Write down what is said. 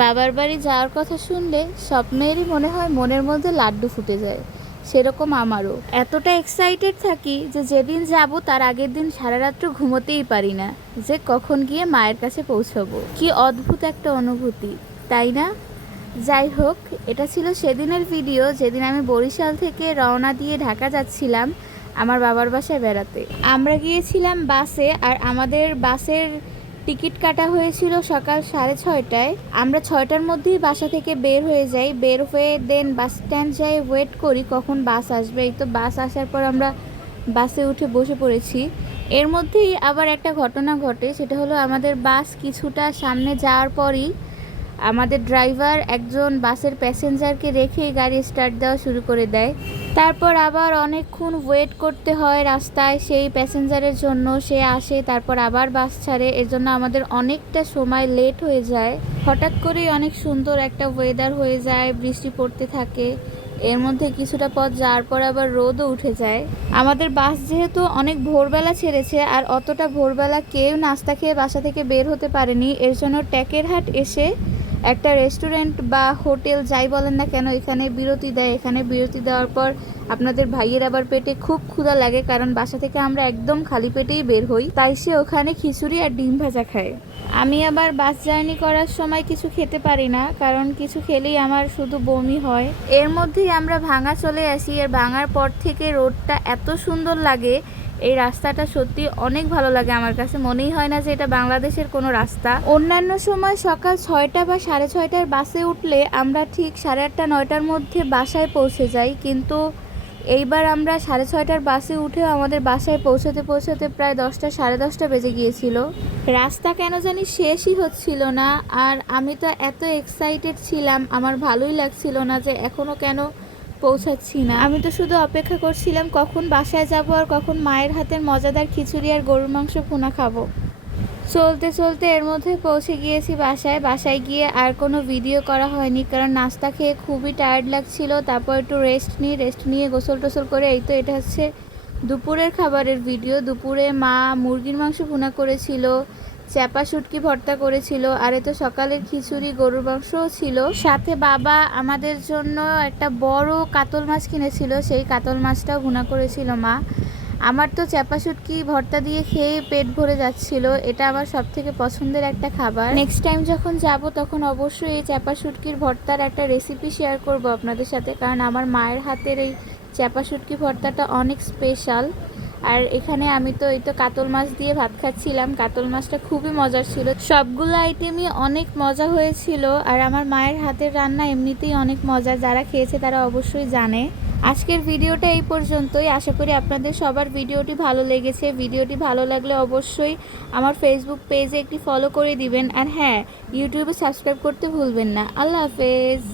বাবার বাড়ি যাওয়ার কথা শুনলে সব মেয়েরই মনে হয় মনের মধ্যে লাড্ডু ফুটে যায়। সেরকম আমারও এতটা এক্সাইটেড থাকি যে যেদিন যাব তার আগের দিন সারা রাত্র ঘুমোতেই পারি না, যে কখন গিয়ে মায়ের কাছে পৌঁছাবো। কি অদ্ভুত একটা অনুভূতি, তাই না? যাই হোক, এটা ছিল সেদিনের ভিডিও যেদিন আমি বরিশাল থেকে রওনা দিয়ে ঢাকা যাচ্ছিলাম আমার বাবার বাসায় বেড়াতে। আমরা গিয়েছিলাম বাসে, আর আমাদের বাসের টিকিট কাটা হয়েছিল সকাল 6:30টায়। আমরা 6টার মধ্যেই বাসা থেকে বের হয়ে যাই। বের হয়ে দেন বাস স্ট্যান্ড যাই, ওয়েট করি কখন বাস আসবে। এই তো বাস আসার পর আমরা বাসে উঠে বসে পড়েছি। এর মধ্যেই আবার একটা ঘটনা ঘটে, সেটা হলো আমাদের বাস কিছুটা সামনে যাওয়ার পরই আমাদের ড্রাইভার একজন বাসের প্যাসেঞ্জারকে রেখেই গাড়ি স্টার্ট দেওয়া শুরু করে দেয়। তারপর আবার অনেকক্ষণ ওয়েট করতে হয় রাস্তায় সেই প্যাসেঞ্জারের জন্য। সে আসে, তারপর আবার বাস ছাড়ে। এর জন্য আমাদের অনেকটা সময় লেট হয়ে যায়। হঠাৎ করেই অনেক সুন্দর একটা ওয়েদার হয়ে যায়, বৃষ্টি পড়তে থাকে। এর মধ্যে কিছুটা পথ যাওয়ার পর আবার রোদও উঠে যায়। আমাদের বাস যেহেতু অনেক ভোরবেলা ছেড়েছে, আর অতটা ভোরবেলা কেউ নাস্তা খেয়ে বাসা থেকে বের হতে পারেনি, এর জন্য টেকেরহাট এসে একটা রেস্টুরেন্ট বা হোটেল যাই বলেন না কেন এখানে বিরতি দেয়। এখানে বিরতি দেওয়ার পর আপনাদের ভাইয়ের আবার পেটে খুব ক্ষুধা লাগে, কারণ বাসা থেকে আমরা একদম খালি পেটেই বের হই। তাই সে ওখানে খিচুড়ি আর ডিম ভাজা খায়। আমি আবার বাস জার্নি করার সময় কিছু খেতে পারি না, কারণ কিছু খেলেই আমার শুধু বমি হয়। এর মধ্যেই আমরা ভাঙা চলে আসি। আর ভাঙার পর থেকে রোডটা এত সুন্দর লাগে, এই রাস্তাটা সত্যি অনেক ভালো লাগে আমার কাছে। মনেই হয় না যে এটা বাংলাদেশের কোনো রাস্তা। অন্যান্য সময় সকাল 6টা বা 6:30টার বাসে উঠলে আমরা ঠিক 8:30 9টার মধ্যে বাসায় পৌঁছে যাই, কিন্তু এইবার আমরা 6:30টার বাসে উঠেও আমাদের বাসায় পৌঁছাতে পৌঁছাতে প্রায় 10টা 10:30 বেজে গিয়েছিল। রাস্তা কেন জানি শেষই হচ্ছিল না। আর আমি তো এত এক্সাইটেড ছিলাম, আমার ভালোই লাগছিল না যে এখনও কেন পৌঁছাচ্ছি না। আমি তো শুধু অপেক্ষা করছিলাম কখন বাসায় যাব আর কখন মায়ের হাতের মজাদার খিচুড়ি আর গরুর মাংস ভুনা খাবো। চলতে চলতে এর মধ্যে পৌঁছে গিয়েছি বাসায়। বাসায় গিয়ে আর কোনো ভিডিও করা হয়নি, কারণ নাস্তা খেয়ে খুবই টায়ার্ড লাগছিল। তারপর একটু রেস্ট নিয়ে গোসল টোসল করে এই তো এটা হচ্ছে দুপুরের খাবারের ভিডিও। দুপুরে মা মুরগির মাংস ভুনা করেছিল, চ্যাপা শুটকি ভর্তা করেছিল, আর এ তো সকালের খিচুড়ি গরুর মাংসও ছিল। সাথে বাবা আমাদের জন্য একটা বড় কাতল মাছ কিনেছিল, সেই কাতল মাছটাও ভুনা করেছিল মা। আমার তো চ্যাপা শুটকি ভর্তা দিয়ে খেয়ে পেট ভরে যাচ্ছিল। এটা আমার সব থেকে পছন্দের একটা খাবার। নেক্সট টাইম যখন যাব তখন অবশ্যই এই চ্যাপা শুটকির ভর্তার একটা রেসিপি শেয়ার করব আপনাদের সাথে, কারণ আমার মায়ের হাতের এই চ্যাপা শুটকি ভর্তাটা অনেক স্পেশাল। আর এখানে আমি তো এই তো কাতল মাছ দিয়ে ভাত খাচ্ছিলাম। কাতল মাছটা খুবই মজার ছিল, সবগুলো আইটেমই অনেক মজা হয়েছিল। আর আমার মায়ের হাতের রান্না এমনিতেই অনেক মজা, যারা খেয়েছে তারা অবশ্যই জানে। আজকের ভিডিওটা এই পর্যন্তই। আশা করি আপনাদের সবার ভিডিওটি ভালো লেগেছে। ভিডিওটি ভালো লাগলে অবশ্যই আমার ফেসবুক পেজে একটি ফলো করে দিবেন। আর হ্যাঁ, ইউটিউবে সাবস্ক্রাইব করতে ভুলবেন না। আল্লাহ হাফেজ।